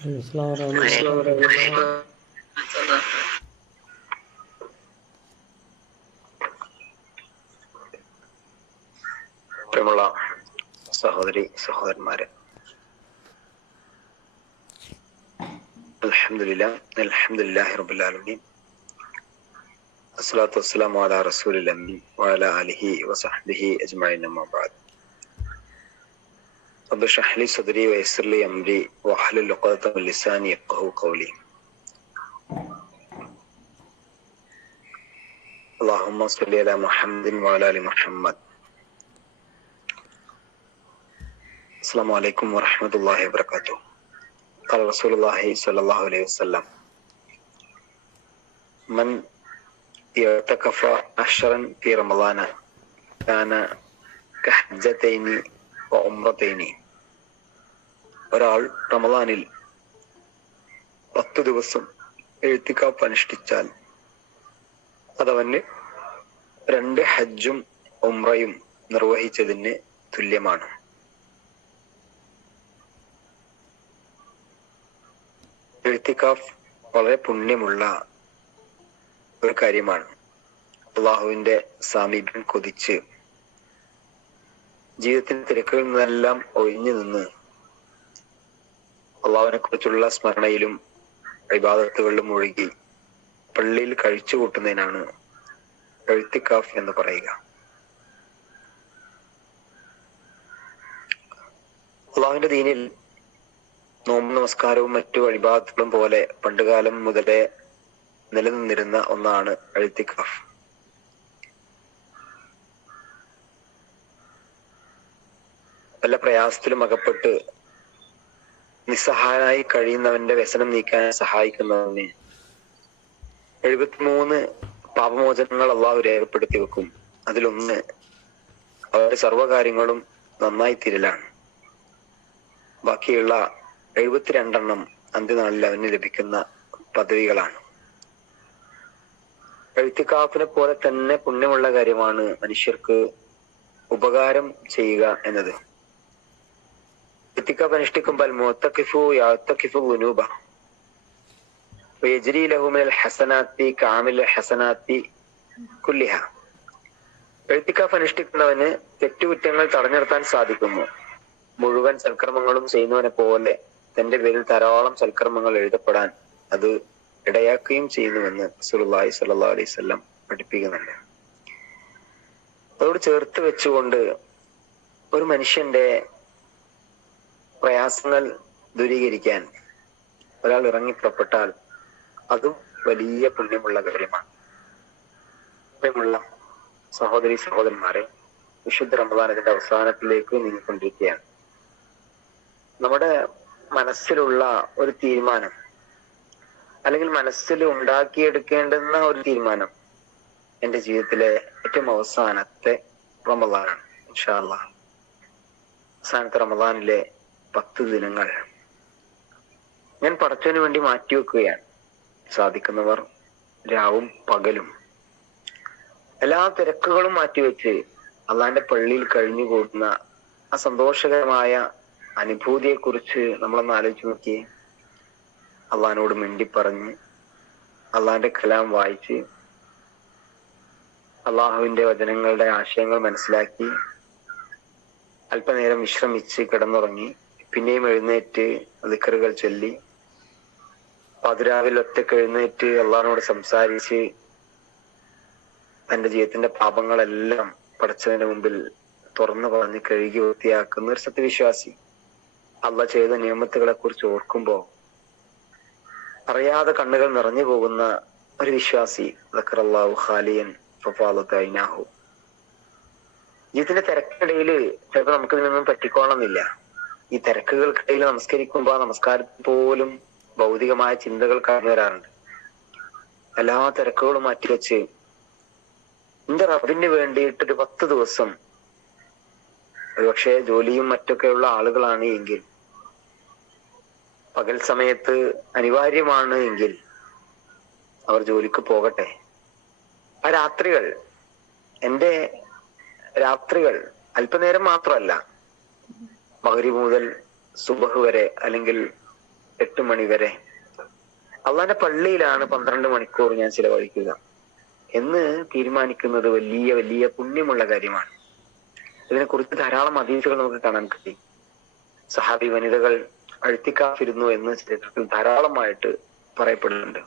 പ്രിയമുള്ള സഹോദരി സഹോദരന്മാരെ, അൽഹംദുലില്ലാഹി റബ്ബിൽ ആലമീൻ, അസ്സലാത്തു വസ്സലാമു അലാ റസൂലിൽ അമീൻ വഅലാ ആലിഹി വസഹ്ബിഹി അജ്മഈൻ. അമ്മാ ബഅദ്. റബ്ബി ഇശ്റഹ് ലി സദ്രി വയസ്സിർ ലി അംരി വഹ്ലുൽ ഉഖ്ദത മിൻ ലിസാനി യഫ്ഖഹു ഖൗലി. അല്ലാഹുമ്മ സ്വല്ലി അലാ മുഹമ്മദിൻ വഅലാ ആലി മുഹമ്മദ്. അസ്സലാമു അലൈക്കും വറഹ്മത്തുള്ളാഹി വബറകാതുഹു. ഖാല റസൂലുള്ളാഹി സ്വല്ലല്ലാഹു അലൈഹി വസല്ലം, മൻ യഅ്തഖഫ അശ്റൻ ഫി റമളാന കാന കഹജ്ജതൈനി വഉംറതൈനി. ഒരാൾ റമളാനിൽ 10 ദിവസം ഇഅ്തികാഫ് അനുഷ്ഠിച്ചാൽ അതവന് 2 ഹജ്ജും ഉംറയും നിർവഹിച്ചതിന് തുല്യമാണ്. ഇഅ്തികാഫ് വളരെ പുണ്യമുള്ള ഒരു കാര്യമാണ്. അള്ളാഹുവിന്റെ സാമീപ്യം കൊതിച്ച് ജീവിതത്തിന്റെ തിരക്കുകളിൽ നിന്നെല്ലാം ഒഴിഞ്ഞു നിന്ന് അള്ളാഹുവിനെ കുറിച്ചുള്ള സ്മരണയിലും ഇബാദത്തുകളിലും മുഴുകി പള്ളിയിൽ കഴിച്ചു കൂട്ടുന്നതിനാണ് ഇഅ്തികാഫ് എന്ന് പറയുക. അള്ളാഹുവിന്റെ ദീനിൽ നോമ്പ് നമസ്കാരവും മറ്റു ഇബാദത്തുകളും പോലെ പണ്ടുകാലം മുതലേ നിലനിന്നിരുന്ന ഒന്നാണ് ഇഅ്തികാഫ്. വല്ല പ്രയാസത്തിലും അകപ്പെട്ട് നിസ്സഹായനായി കഴിയുന്നവന്റെ വ്യസനം നീക്കാൻ സഹായിക്കുന്നതിന് 73 പാപമോചനങ്ങൾ അള്ളാഹു രേഖപ്പെടുത്തി വെക്കും. അതിലൊന്ന് അവരുടെ സർവ്വകാര്യങ്ങളും നന്നായി തീരലാണ്. ബാക്കിയുള്ള 72 അന്ത്യനാളിൽ അവന് ലഭിക്കുന്ന പദവികളാണ്. ഇഅ്തികാഫിനെ പോലെ തന്നെ പുണ്യമുള്ള കാര്യമാണ് മനുഷ്യർക്ക് ഉപകാരം ചെയ്യുക എന്നത്. ഇഅ്തികാഫ് അനുഷ്ഠിക്കുമ്പോൾ മുഅ്തഖിഫു യഅ്തഖിഫു ദുനൂബ വയജ്രി ലഹു മിനൽ ഹസനാത്തി കാമിൽ ഹസനാത്തി കുല്ലിഹ. ഇഅ്തികാഫ് അനുഷ്ഠിക്കുന്നവന് തെറ്റുകുറ്റങ്ങൾ തടഞ്ഞു നിർത്താൻ സാധിക്കുന്നു. മുഴുവൻ സൽക്കർമ്മങ്ങളും ചെയ്യുന്നവനെ പോലെ തന്റെ പേരിൽ ധാരാളം സൽക്കർമ്മങ്ങൾ എഴുതപ്പെടാൻ അത് ഇടയാക്കുകയും ചെയ്യുന്നുവെന്ന് റസൂലുള്ളാഹി സ്വല്ലല്ലാഹു അലൈഹി വസല്ലം പഠിപ്പിക്കുന്നുണ്ട്. അതോട് ചേർത്ത് വെച്ചുകൊണ്ട് ഒരു മനുഷ്യന്റെ പ്രയാസങ്ങൾ ദൂരീകരിക്കാൻ ഒരാൾ ഇറങ്ങി പുറപ്പെട്ടാൽ അതും വലിയ പുണ്യമുള്ള കാര്യമാണ്. പുണ്യമുള്ള സഹോദരി സഹോദരന്മാരെ, വിശുദ്ധ റമദാൻ ഇതിന്റെ അവസാനത്തിലേക്ക് നീങ്ങിക്കൊണ്ടിരിക്കുകയാണ്. നമ്മുടെ മനസ്സിലുള്ള ഒരു തീരുമാനം, അല്ലെങ്കിൽ മനസ്സിൽ ഉണ്ടാക്കിയെടുക്കേണ്ടുന്ന ഒരു തീരുമാനം, എന്റെ ജീവിതത്തിലെ ഏറ്റവും അവസാനത്തെ റമദാനാണ്. ഇൻഷാ അല്ലാഹ് അവസാനത്തെ റമദാനിലെ 10 ദിനങ്ങൾ ഞാൻ പടച്ചവന് വേണ്ടി മാറ്റിവെക്കുകയാണ്. സാധിക്കുന്നവർ രാവും പകലും എല്ലാ തിരക്കുകളും മാറ്റിവെച്ച് അള്ളാന്റെ പള്ളിയിൽ കഴിഞ്ഞുകൂടുന്ന ആ സന്തോഷകരമായ അനുഭൂതിയെ കുറിച്ച് നമ്മളൊന്ന് ആലോചിച്ച് നോക്കിയേ. അള്ളാഹിനോട് മിണ്ടി പറഞ്ഞ് അള്ളാഹിന്റെ കലാം വായിച്ച് അള്ളാഹുവിന്റെ വചനങ്ങളുടെ ആശയങ്ങൾ മനസ്സിലാക്കി അല്പനേരം വിശ്രമിച്ച് കിടന്നുറങ്ങി പിന്നെയും എഴുന്നേറ്റ് ദിക്റുകൾ ചൊല്ലി പാതിരാവിൽ ഒറ്റക്ക് എഴുന്നേറ്റ് അള്ളാഹിനോട് സംസാരിച്ച് തന്റെ ജീവിതത്തിന്റെ പാപങ്ങളെല്ലാം പടച്ചവന്റെ മുമ്പിൽ തുറന്നു പറഞ്ഞ് കഴുകി വൃത്തിയാക്കുന്ന ഒരു സത്യവിശ്വാസി, അള്ളാഹ് ചെയ്ത നിയമത്തുകളെ കുറിച്ച് ഓർക്കുമ്പോ അറിയാതെ കണ്ണുകൾ നിറഞ്ഞു പോകുന്ന ഒരു വിശ്വാസി. ദക്കറല്ലാഹു ഖാലിയൻ ഫഫാലത് ഐനാഹു. ജീവിതത്തിന്റെ തിരക്കിനിടയിൽ ചിലപ്പോൾ നമുക്ക് ഇതിനൊന്നും പറ്റിക്കോളണമെന്നില്ല. ഈ തിരക്കുകൾക്കിടയിൽ നമസ്കരിക്കുമ്പോ ആ നമസ്കാരത്തിൽ പോലും ഭൗതികമായ ചിന്തകൾ കടന്നു വരാറുണ്ട്. എല്ലാ തിരക്കുകളും മാറ്റിവെച്ച് എന്റെ റബ്ബിന് വേണ്ടിയിട്ടൊരു 10 ദിവസം, ഒരുപക്ഷെ ജോലിയും മറ്റൊക്കെയുള്ള ആളുകളാണ് എങ്കിൽ, പകൽ സമയത്ത് അനിവാര്യമാണ് എങ്കിൽ അവർ ജോലിക്ക് പോകട്ടെ. ആ രാത്രികൾ, എന്റെ രാത്രികൾ അല്പനേരം മാത്രമല്ല, മഗ്‌രിബ് മുതൽ സുബഹ് വരെ അല്ലെങ്കിൽ 8 മണി വരെ അള്ളാന്റെ പള്ളിയിലാണ് 12 മണിക്കൂർ ഞാൻ ചിലവഴിക്കുക എന്ന് തീരുമാനിക്കുന്നത് വലിയ വലിയ പുണ്യമുള്ള കാര്യമാണ്. ഇതിനെക്കുറിച്ച് ധാരാളം ഹദീസുകൾ നമുക്ക് കാണാൻ കഴിയും. സഹാബി വനിതകൾ അഴുത്തിക്കാഫിരുന്നു എന്ന് ചരിത്രത്തിൽ ധാരാളമായിട്ട് പറയപ്പെടുന്നുണ്ട്.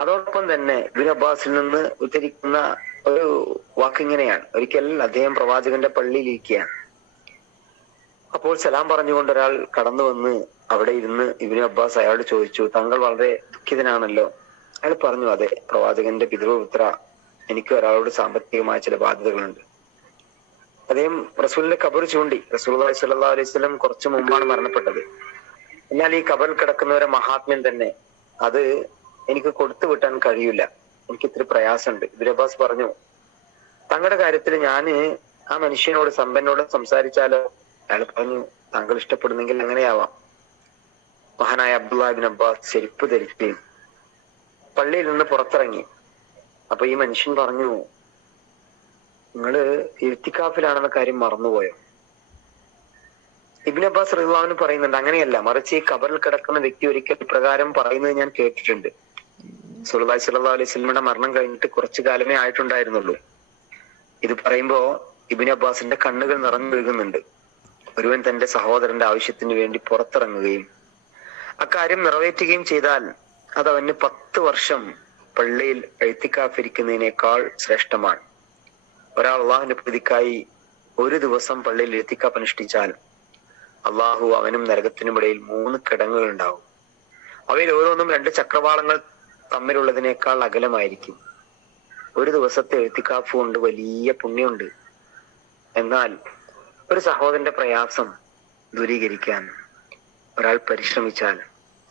അതോടൊപ്പം തന്നെ ഇബ്നു അബ്ബാസിൽ നിന്ന് ഉദ്ധരിക്കുന്ന ഒരു വാക്കിങ്ങനെയാണ്: ഒരിക്കൽ അദ്ദേഹം പ്രവാചകന്റെ പള്ളിയിൽ ഇരിക്കുകയാണ്. അപ്പോൾ സലാം പറഞ്ഞുകൊണ്ട് ഒരാൾ കടന്നു വന്ന് അവിടെ ഇരുന്ന് ഇബ്നു അബ്ബാസ് അയാളോട് ചോദിച്ചു, താങ്കൾ വളരെ ദുഃഖിതനാണല്ലോ? അയാൾ പറഞ്ഞു, അതെ പ്രവാചകന്റെ പിതൃപുത്ര, എനിക്ക് ഒരാളോട് സാമ്പത്തികമായ ചില ബാധ്യതകളുണ്ട്. അദ്ദേഹം റസൂലിന്റെ ഖബർ ചൂണ്ടി. റസൂലുള്ളാഹി സ്വല്ലല്ലാഹു അലൈഹി വസല്ലം കുറച്ചു മുമ്പാണ് മരണപ്പെട്ടത്. എന്നാൽ ഈ ഖബറിൽ കിടക്കുന്നവരെ മഹാത്മ്യം തന്നെ, അത് എനിക്ക് കൊടുത്തു വിട്ടാൻ കഴിയില്ല, എനിക്ക് ഇത്തിരി പ്രയാസമുണ്ട്. ഇബ്നു അബ്ബാസ് പറഞ്ഞു, തങ്ങളുടെ കാര്യത്തിൽ ഞാന് ആ മനുഷ്യനോട്, സമ്പന്നോട് സംസാരിച്ചാലോ? അയാൾ പറഞ്ഞു, താങ്കൾ ഇഷ്ടപ്പെടുന്നെങ്കിൽ അങ്ങനെയാവാം. മഹാനായ അബ്ദുല്ലാഹ് ഇബ്നു അബ്ബാസ് ചെരുപ്പ് ധരിക്കുകയും പള്ളിയിൽ നിന്ന് പുറത്തിറങ്ങി. അപ്പൊ ഈ മനുഷ്യൻ പറഞ്ഞു, നിങ്ങള് ഇഴ്തികാഫിലാണെന്ന കാര്യം മറന്നുപോയോ? ഇബ്നു അബ്ബാസ് റളിയല്ലാഹു അൻഹു പറയുന്നുണ്ട്, അങ്ങനെയല്ല, മറിച്ച് ഈ ഖബറിൽ കിടക്കുന്ന വ്യക്തി ഒരിക്കൽ ഇപ്രകാരം പറയുന്നത് ഞാൻ കേട്ടിട്ടുണ്ട്. റസൂലുള്ളാഹി സ്വല്ലല്ലാഹു അലൈഹി വസല്ലമയുടെ മരണം കഴിഞ്ഞിട്ട് കുറച്ചു കാലമേ ആയിട്ടുണ്ടായിരുന്നുള്ളൂ. ഇത് പറയുമ്പോ ഇബ്നു അബ്ബാസിന്റെ കണ്ണുകൾ നിറഞ്ഞൊഴുകുന്നുണ്ട്. ഒരുവൻ തന്റെ സഹോദരന്റെ ആവശ്യത്തിന് വേണ്ടി പുറത്തിറങ്ങുകയും അക്കാര്യം നിറവേറ്റുകയും ചെയ്താൽ അത് അവന് 10 വർഷം പള്ളിയിൽ ഇഴ്തികാഫിരിക്കുന്നതിനേക്കാൾ ശ്രേഷ്ഠമാണ്. ഒരാൾ അള്ളാഹുവിന്റെ പ്രീതിക്കായി ഒരു ദിവസം പള്ളിയിൽ ഇഴ്തികാഫ് അനുഷ്ഠിച്ചാൽ അള്ളാഹു അവനും നരകത്തിനും ഇടയിൽ 3 കിടങ്ങുകൾ ഉണ്ടാവും. അവയിൽ ഓരോന്നും 2 ചക്രവാളങ്ങൾ തമ്മിലുള്ളതിനേക്കാൾ അകലമായിരിക്കും. ഒരു ദിവസത്തെ ഇഴ്തികാഫ് കൊണ്ട് വലിയ പുണ്യമുണ്ട്. എന്നാൽ ഒരു സഹോദരന്റെ പ്രയാസം ദൂരീകരിക്കാൻ ഒരാൾ പരിശ്രമിച്ചാൽ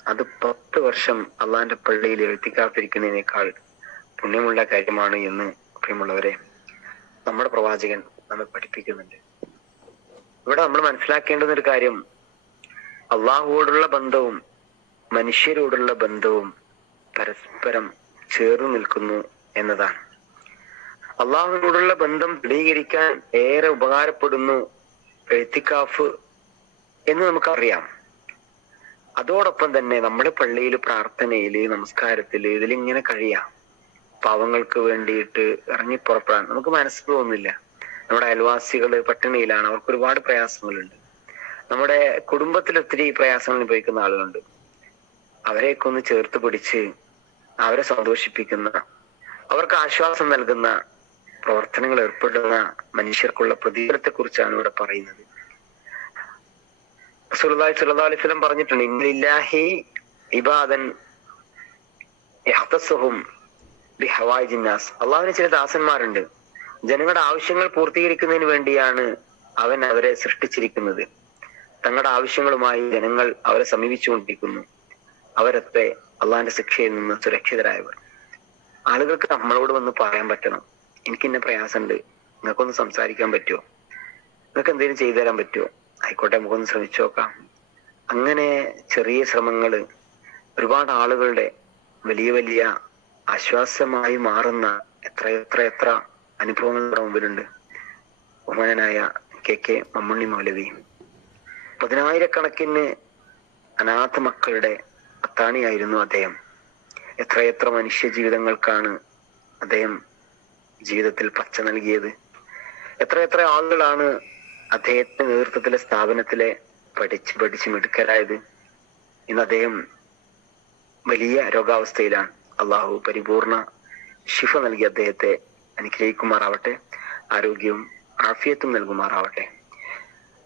അത് 10 വർഷം അള്ളാന്റെ പള്ളിയിൽ ഇഴ്തികാഫിരിക്കുന്നതിനേക്കാൾ പുണ്യമുള്ള കാര്യമാണ് എന്ന് പ്രിയമുള്ളവരെ നമ്മുടെ പ്രവാചകൻ നമ്മെ പഠിപ്പിക്കുന്നുണ്ട്. ഇവിടെ നമ്മൾ മനസ്സിലാക്കേണ്ടുന്ന ഒരു കാര്യം, അള്ളാഹുവോടുള്ള ബന്ധവും മനുഷ്യരോടുള്ള ബന്ധവും പരസ്പരം ചേർന്ന് നിൽക്കുന്നു എന്നതാണ്. അള്ളാഹുവിനോടുള്ള ബന്ധം ദൃഢീകരിക്കാൻ ഏറെ ഉപകാരപ്പെടുന്നു ഇഴ്തികാഫ് എന്ന് നമുക്കറിയാം. അതോടൊപ്പം തന്നെ നമ്മുടെ പള്ളിയിൽ പ്രാർത്ഥനയില്, നമസ്കാരത്തില്, ഇതിലിങ്ങനെ കഴിയാം. പാവങ്ങൾക്ക് വേണ്ടിയിട്ട് ഇറങ്ങിപ്പുറപ്പെടാൻ നമുക്ക് മനസ്സ് തോന്നുന്നില്ല. നമ്മുടെ അയൽവാസികള് പട്ടിണിയിലാണ്, അവർക്ക് ഒരുപാട് പ്രയാസങ്ങളുണ്ട്. നമ്മുടെ കുടുംബത്തിൽ ഒത്തിരി പ്രയാസങ്ങൾ അനുഭവിക്കുന്ന ആളുകളുണ്ട്. അവരെയൊക്കെ ഒന്ന് ചേർത്ത് പിടിച്ച് അവരെ സന്തോഷിപ്പിക്കുന്ന, അവർക്ക് ആശ്വാസം നൽകുന്ന പ്രവർത്തനങ്ങൾ ഏർപ്പെടുന്ന മനുഷ്യർക്കുള്ള പ്രതിഫലത്തെ കുറിച്ചാണ് ഇവിടെ പറയുന്നത്. റസൂലുള്ളാഹി സ്വല്ലല്ലാഹു അലൈഹി വസല്ലം പറഞ്ഞിട്ടുണ്ട്, ഇന്നലില്ലാഹി ഇബാദൻ യഖ്തസുഹും ബിഹവായിജിൻ നാസ്. അള്ളാഹുവിന് ചില ദാസന്മാരുണ്ട്, ജനങ്ങളുടെ ആവശ്യങ്ങൾ പൂർത്തീകരിക്കുന്നതിന് വേണ്ടിയാണ് അവൻ അവരെ സൃഷ്ടിച്ചിരിക്കുന്നത്. തങ്ങളുടെ ആവശ്യങ്ങളുമായി ജനങ്ങൾ അവരെ സമീപിച്ചുകൊണ്ടിരിക്കുന്നു. അവരത്തെ അള്ളാഹിന്റെ ശിക്ഷയിൽ നിന്ന് സുരക്ഷിതരായവർ. ആളുകൾക്ക് നമ്മളോട് വന്ന് പറയാൻ പറ്റണം, എനിക്ക് ഇന്ന പ്രയാസമുണ്ട്, നിങ്ങൾക്കൊന്ന് സംസാരിക്കാൻ പറ്റുമോ? നിങ്ങൾക്ക് എന്തെങ്കിലും ചെയ്തു തരാൻ പറ്റുമോ? ആയിക്കോട്ടെ, നമുക്കൊന്ന് ശ്രമിച്ചു നോക്കാം. അങ്ങനെ ചെറിയ ശ്രമങ്ങള് ഒരുപാട് ആളുകളുടെ വലിയ വലിയ ആശ്വാസമായി മാറുന്ന എത്ര അനുഭവങ്ങൾ നമ്മുടെ മുമ്പിലുണ്ട്. ബഹുമാനനായ KK മമ്മുണ്ണി മൗലവി 10,000-കണക്കിന് അനാഥ മക്കളുടെ അത്താണിയായിരുന്നു അദ്ദേഹം. എത്ര മനുഷ്യ ജീവിതങ്ങൾക്കാണ് അദ്ദേഹം ജീവിതത്തിൽ പച്ച നൽകിയത്. എത്ര ആളുകളാണ് അദ്ദേഹത്തിന്റെ നേതൃത്വത്തിലെ സ്ഥാപനത്തിലെ പഠിച്ച് മിടുക്കരായത്. ഇന്ന് അദ്ദേഹം വലിയ രോഗാവസ്ഥയിലാണ്. അള്ളാഹു പരിപൂർണ ശിഫ നൽകി അദ്ദേഹത്തെ അനുഗ്രഹിക്കുമാറാവട്ടെ, ആരോഗ്യവും ആഫിയത്തും നൽകുമാറാവട്ടെ.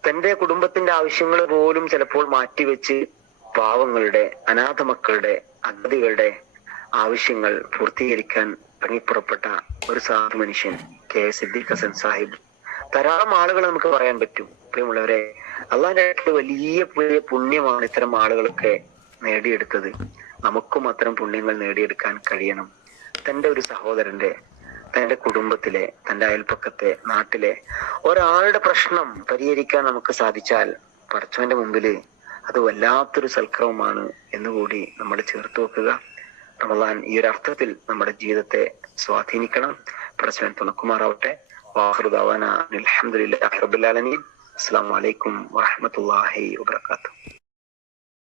തന്റെ കുടുംബത്തിന്റെ ആവശ്യങ്ങൾ പോലും ചിലപ്പോൾ മാറ്റിവെച്ച് പാവങ്ങളുടെ, അനാഥ മക്കളുടെ, അഗതികളുടെ ആവശ്യങ്ങൾ പൂർത്തീകരിക്കാൻ ഇറങ്ങിപ്പുറപ്പെട്ട ഒരു സാധു മനുഷ്യൻ KS സിദ്ദീഖ് ഹസൻ സാഹിബ്. ധാരാളം ആളുകൾ നമുക്ക് പറയാൻ പറ്റും. പ്രിയമുള്ളവരെ, അള്ളാഹിന്റെ അടുത്ത് വലിയ വലിയ പുണ്യമാണ് ഇത്തരം ആളുകളൊക്കെ നേടിയെടുത്തത്. നമുക്കും അത്തരം പുണ്യങ്ങൾ നേടിയെടുക്കാൻ കഴിയണം. തന്റെ ഒരു സഹോദരന്റെ, തന്റെ കുടുംബത്തിലെ, തന്റെ അയൽപ്പക്കത്തെ, നാട്ടിലെ ഒരാളുടെ പ്രശ്നം പരിഹരിക്കാൻ നമുക്ക് സാധിച്ചാൽ പടച്ചവന്റെ മുമ്പില് അത് വല്ലാത്തൊരു സൽക്രമമാണ് എന്നുകൂടി നമ്മൾ ചേർത്ത് വെക്കുക. റമളാൻ ഈ ഒരു അർത്ഥത്തിൽ നമ്മുടെ ജീവിതത്തെ സ്വാധീനിക്കണം. പടച്ചവൻ തുണക്കുമാറാവട്ടെ. വാഖിറു ദഅവാനാ അൽഹംദുലില്ലാഹി റബ്ബിൽ ആലമീൻ. അസ്സലാമു അലൈക്കും വറഹ്മത്തുള്ളാഹി വബറകാതുഹു.